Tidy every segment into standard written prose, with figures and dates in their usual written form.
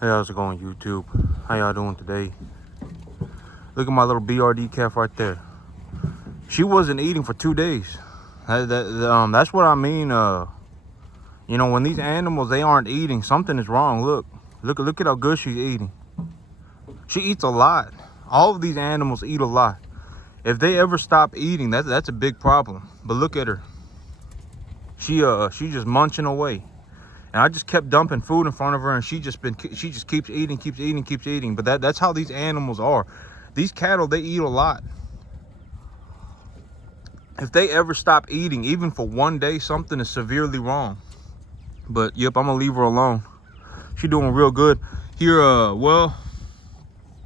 Hey, how's it going, YouTube? How y'all doing today? Look at my little BRD calf right there. She wasn't eating for 2 days. That's what I mean. When these animals, they aren't eating, something is wrong. Look at how good she's eating. She eats a lot. All of these animals eat a lot. If they ever stop eating, that's a big problem. But look at her. She just munching away. And I just kept dumping food in front of her, and she just keeps eating. But that's how these animals are. These cattle, they eat a lot. If they ever stop eating, even for 1 day, something is severely wrong. But yep, I'm gonna leave her alone. She's doing real good here.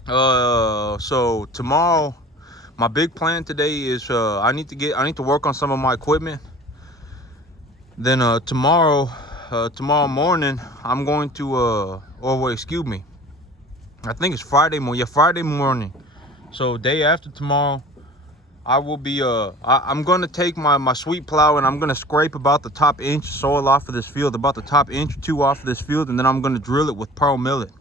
So tomorrow, my big plan today is I need to work on some of my equipment. Then tomorrow morning, I'm going to excuse me, I think it's Friday morning. Yeah, Friday morning. So day after tomorrow, I will be I'm going to take my sweet plow, and I'm going to scrape about the top inch soil off of this field, about the top inch or two off of this field, and then I'm going to drill it with pearl millet.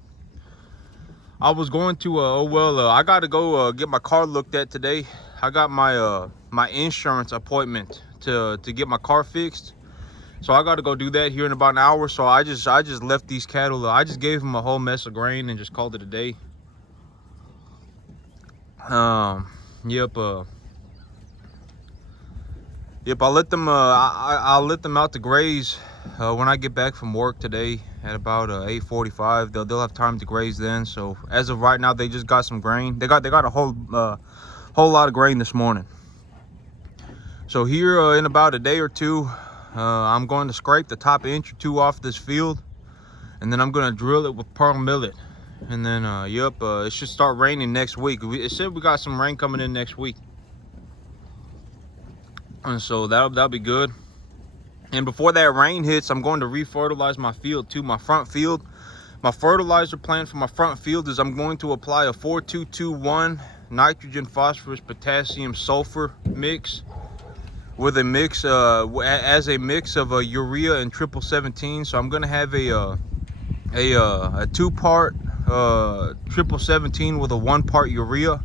I was going to I got to go get my car looked at today. I got my my insurance appointment to get my car fixed. So I got to go do that here in about an hour. So I just left these cattle. I just gave them a whole mess of grain and just called it a day. Yep. I'll let them. I'll let them out to graze when I get back from work today at about 8:45. They'll have time to graze then. So as of right now, they just got some grain. They got a whole lot of grain this morning. So here in about a day or two, I'm going to scrape the top inch or two off this field, and then I'm going to drill it with pearl millet. And then it should start raining next week. It said we got some rain coming in next week, and so that'll be good. And before that rain hits, I'm going to refertilize my field too, my front field. My fertilizer plan for my front field is I'm going to apply a 4-2-2-1 nitrogen, phosphorus, potassium, sulfur mix with a mix as a mix of urea and 1717. So I'm going to have a 2-part 1717 with a 1-part urea.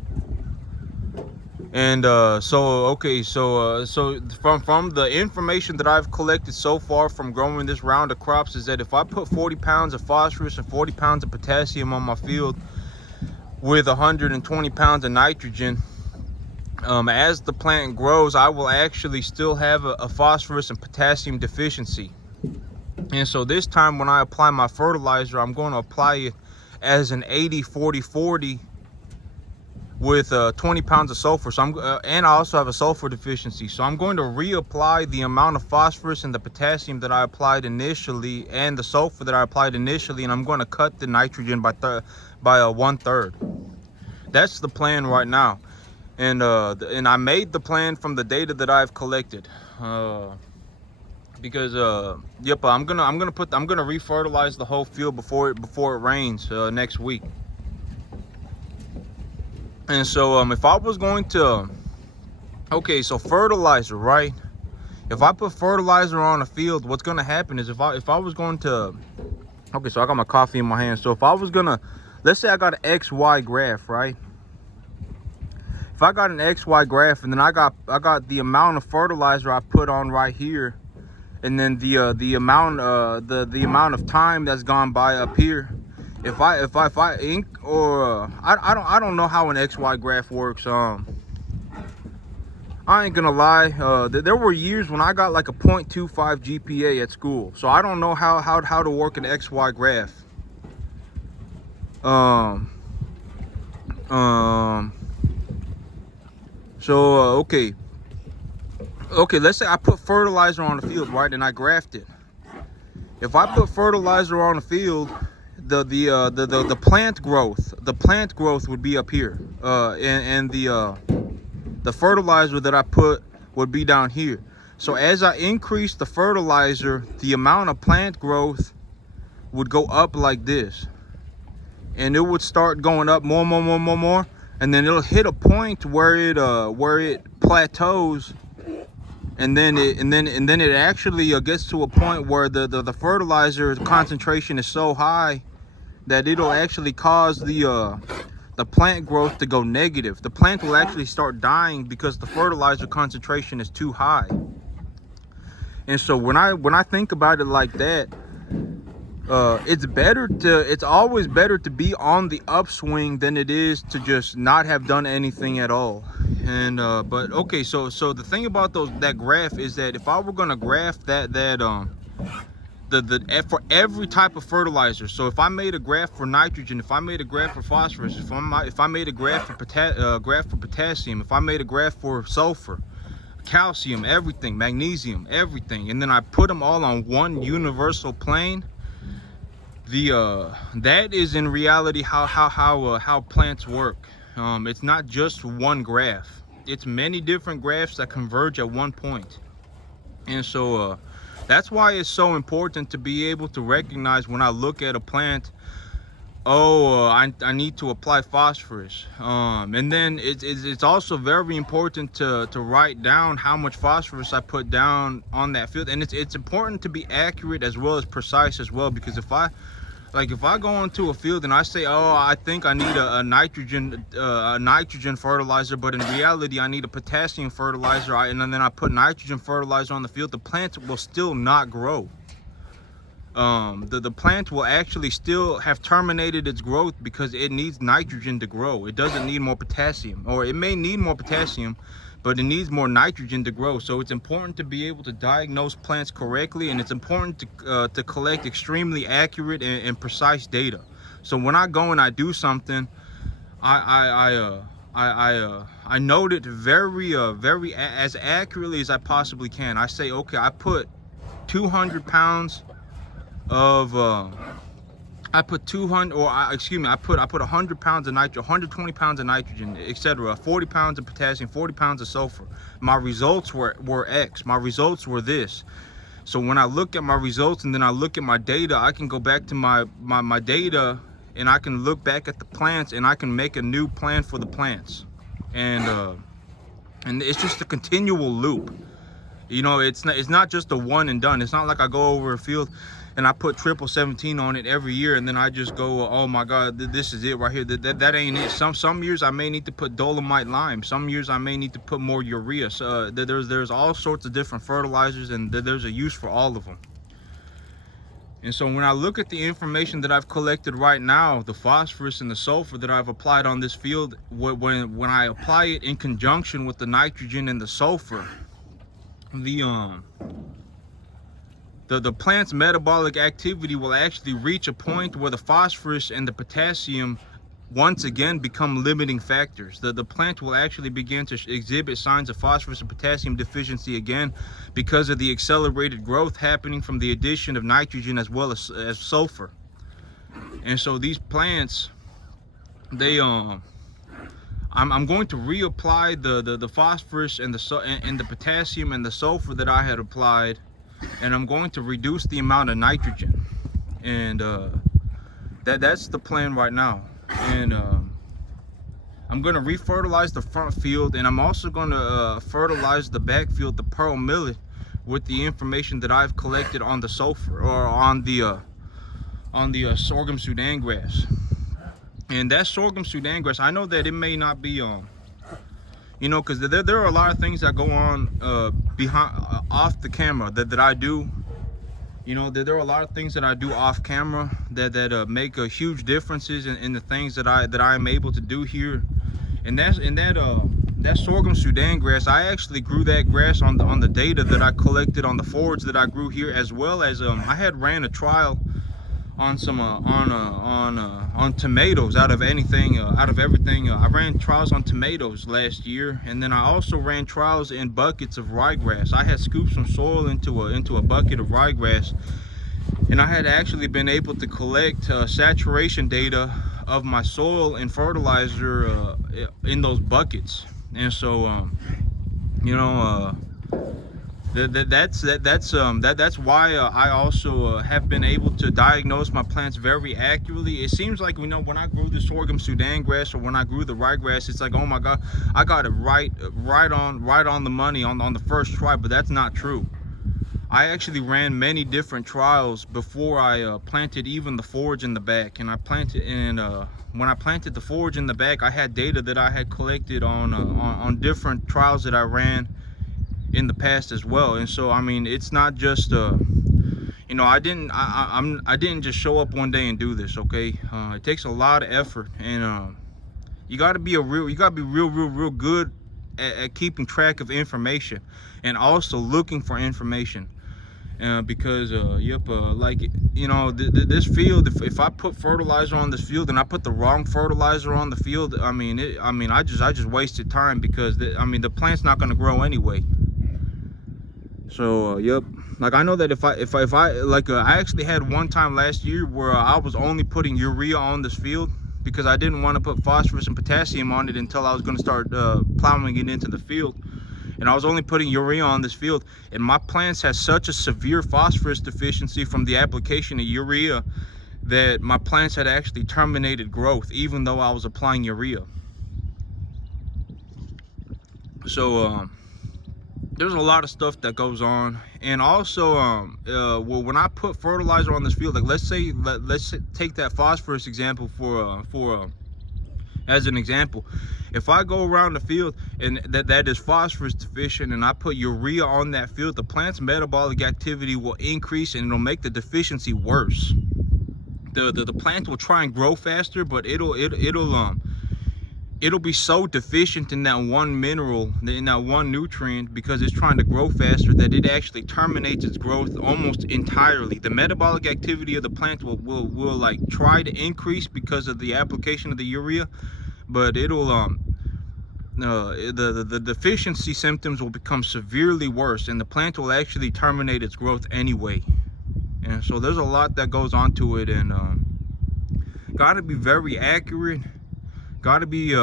And so from the information that I've collected so far from growing this round of crops is that if I put 40 pounds of phosphorus and 40 pounds of potassium on my field with 120 pounds of nitrogen, as the plant grows, I will actually still have a phosphorus and potassium deficiency. And so this time when I apply my fertilizer, I'm going to apply it as an 80-40-40 with 20 pounds of sulfur. So and I also have a sulfur deficiency. So I'm going to reapply the amount of phosphorus and the potassium that I applied initially and the sulfur that I applied initially, and I'm going to cut the nitrogen by 1/3. That's the plan right now. And I made the plan from the data that I've collected, because I'm gonna refertilize the whole field before it rains next week. And so if I was going to, so fertilizer, right? If I put fertilizer on a field, what's gonna happen is if I was going to, so I got my coffee in my hand. So if I was gonna, let's say I got an XY graph, right? If I got an XY graph, and then I got the amount of fertilizer I put on right here, and then the amount of time that's gone by up here. If I ink or I don't know how an XY graph works. I ain't gonna lie. There were years when I got like a 0.25 GPA at school, so I don't know how to work an XY graph. Okay, let's say I put fertilizer on the field, right, and I graphed it. If I put fertilizer on the field, the plant growth would be up here, and the fertilizer that I put would be down here. So as I increase the fertilizer, the amount of plant growth would go up like this, and it would start going up more, and then it'll hit a point where it plateaus, and then it actually gets to a point where the fertilizer concentration is so high that it'll actually cause the plant growth to go negative. The plant will actually start dying because the fertilizer concentration is too high. And so when I think about it like that, it's always better to be on the upswing than it is to just not have done anything at all. And but okay, so the thing about that graph is that if I were gonna graph for every type of fertilizer, so if I made a graph for nitrogen, if I made a graph for phosphorus, if I made a graph for potassium, if I made a graph for sulfur, calcium, everything, magnesium, everything, and then I put them all on one universal plane, that is in reality how plants work. It's not just one graph, it's many different graphs that converge at one point. And so that's why it's so important to be able to recognize when I look at a plant, I need to apply phosphorus. And then it's also very important to write down how much phosphorus I put down on that field. And it's important to be accurate as well as precise as well, because if I go into a field and I say, I think I need a nitrogen fertilizer, but in reality I need a potassium fertilizer, and then I put nitrogen fertilizer on the field, the plant will still not grow. The plant will actually still have terminated its growth because it needs nitrogen to grow. It doesn't need more potassium, or it may need more potassium, but it needs more nitrogen to grow. So it's important to be able to diagnose plants correctly, and it's important to collect extremely accurate and precise data. So when I go and I do something, I note it very as accurately as I possibly can. I say, okay, I put 200 pounds of I put 100 pounds of nitrogen, 120 pounds of nitrogen, etc., 40 pounds of potassium, 40 pounds of sulfur. My results were X. My results were this. So when I look at my results and then I look at my data, I can go back to my data and I can look back at the plants and I can make a new plan for the plants. And it's just a continual loop. You know, it's not just a one and done. It's not like I go over a field and I put triple 17 on it every year and then I just go, oh my God, this is it right here. That ain't it. Some years I may need to put dolomite lime. Some years I may need to put more urea. So there's all sorts of different fertilizers, and there's a use for all of them. And so when I look at the information that I've collected right now, the phosphorus and the sulfur that I've applied on this field, when I apply it in conjunction with the nitrogen and the sulfur, the plant's metabolic activity will actually reach a point where the phosphorus and the potassium once again become limiting factors. The plant will actually begin to exhibit signs of phosphorus and potassium deficiency again because of the accelerated growth happening from the addition of nitrogen as well as sulfur. And so these plants, they I'm going to reapply the phosphorus and the potassium and the sulfur that I had applied, and I'm going to reduce the amount of nitrogen. And that's the plan right now. And I'm going to refertilize the front field, and I'm also going to fertilize the back field, the pearl millet, with the information that I've collected on the sulfur, or on the sorghum Sudan grass. And that sorghum Sudan grass, I know that it may not be you know, because there are a lot of things that go on off the camera that I do. You know, there are a lot of things that I do off camera that make huge differences in the things that I am able to do here. And that sorghum Sudan grass, I actually grew that grass on the data that I collected on the forage that I grew here, as well as I had ran a trial on some on tomatoes. Out of everything, I ran trials on tomatoes last year, and then I also ran trials in buckets of ryegrass. I had scooped some soil into a bucket of ryegrass, and I had actually been able to collect saturation data of my soil and fertilizer in those buckets. And so you know, that's why I also have been able to diagnose my plants very accurately. It seems like, you know, when I grew the sorghum Sudan grass or when I grew the ryegrass, it's like, oh my God, I got it right on the money on the first try. But that's not true. I actually ran many different trials before I planted even the forage in the back. And when I planted the forage in the back, I had data that I had collected on different trials that I ran in the past as well. And so I mean, it's not just you know, I didn't just show up one day and do this. Okay, it takes a lot of effort, and you got to be real good at keeping track of information, and also looking for information. Because like, you know, this field, if I put fertilizer on this field and I put the wrong fertilizer on the field, I just wasted time, because the plant's not going to grow anyway. So like, I know that if I like, I actually had one time last year where I was only putting urea on this field because I didn't want to put phosphorus and potassium on it until I was going to start plowing it into the field. And I was only putting urea on this field, and my plants had such a severe phosphorus deficiency from the application of urea that my plants had actually terminated growth even though I was applying urea. So there's a lot of stuff that goes on. And also well, when I put fertilizer on this field, like, let's take that phosphorus example for as an example. If I go around the field and that is phosphorus deficient, and I put urea on that field, the plant's metabolic activity will increase, and it'll make the deficiency worse. The plant will try and grow faster, but it'll be so deficient in that one mineral, in that one nutrient, because it's trying to grow faster, that it actually terminates its growth almost entirely. The metabolic activity of the plant will like try to increase because of the application of the urea, but it'll the deficiency symptoms will become severely worse, and the plant will actually terminate its growth anyway. And so there's a lot that goes on to it, and got to be very accurate. Got to be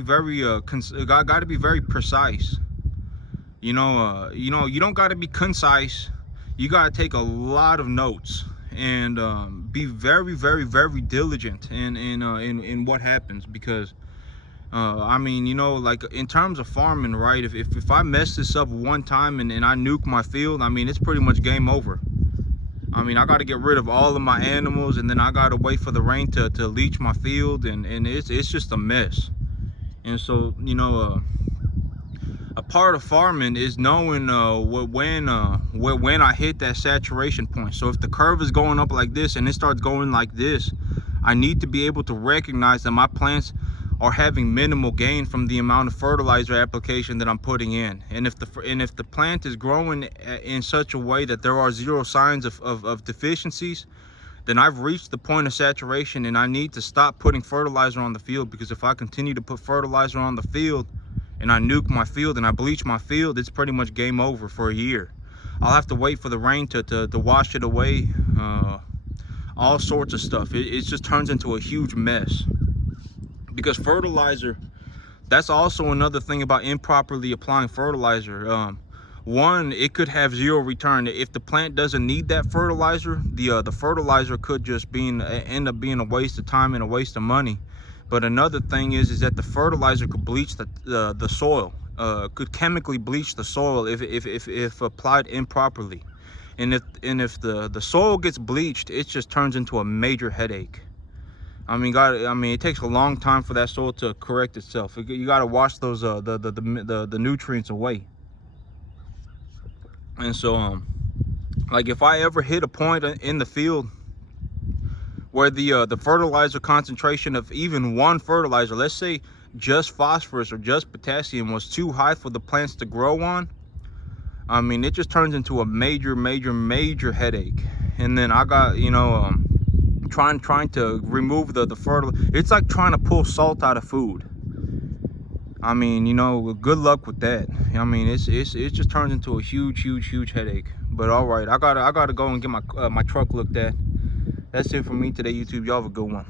very precise. You don't got to be concise. You got to take a lot of notes, and be very diligent in what happens, because like, in terms of farming, right, if I mess this up one time and I nuke my field, it's pretty much game over. I got to get rid of all of my animals, and then I got to wait for the rain to leach my field, and it's just a mess. And so, a part of farming is knowing when I hit that saturation point. So if the curve is going up like this and it starts going like this, I need to be able to recognize that my plants are having minimal gain from the amount of fertilizer application that I'm putting in. And if the plant is growing in such a way that there are zero signs of deficiencies, then I've reached the point of saturation, and I need to stop putting fertilizer on the field. Because if I continue to put fertilizer on the field, and I nuke my field and I bleach my field, it's pretty much game over for a year. I'll have to wait for the rain to wash it away, all sorts of stuff. It just turns into a huge mess. Because fertilizer, that's also another thing about improperly applying fertilizer. One, it could have zero return. If the plant doesn't need that fertilizer, the fertilizer could just end up being a waste of time and a waste of money. But another thing is that the fertilizer could bleach the soil, could chemically bleach the soil if applied improperly. And if the soil gets bleached, it just turns into a major headache. It takes a long time for that soil to correct itself. You got to wash those the nutrients away. And so like, if I ever hit a point in the field where the fertilizer concentration of even one fertilizer, let's say just phosphorus or just potassium, was too high for the plants to grow on, it just turns into a major headache. And then I got, trying to remove the fertilizer. It's like trying to pull salt out of food. Good luck with that. It just turns into a huge headache. But all right, I gotta go and get my truck looked at. That's it for me today, YouTube. Y'all have a good one.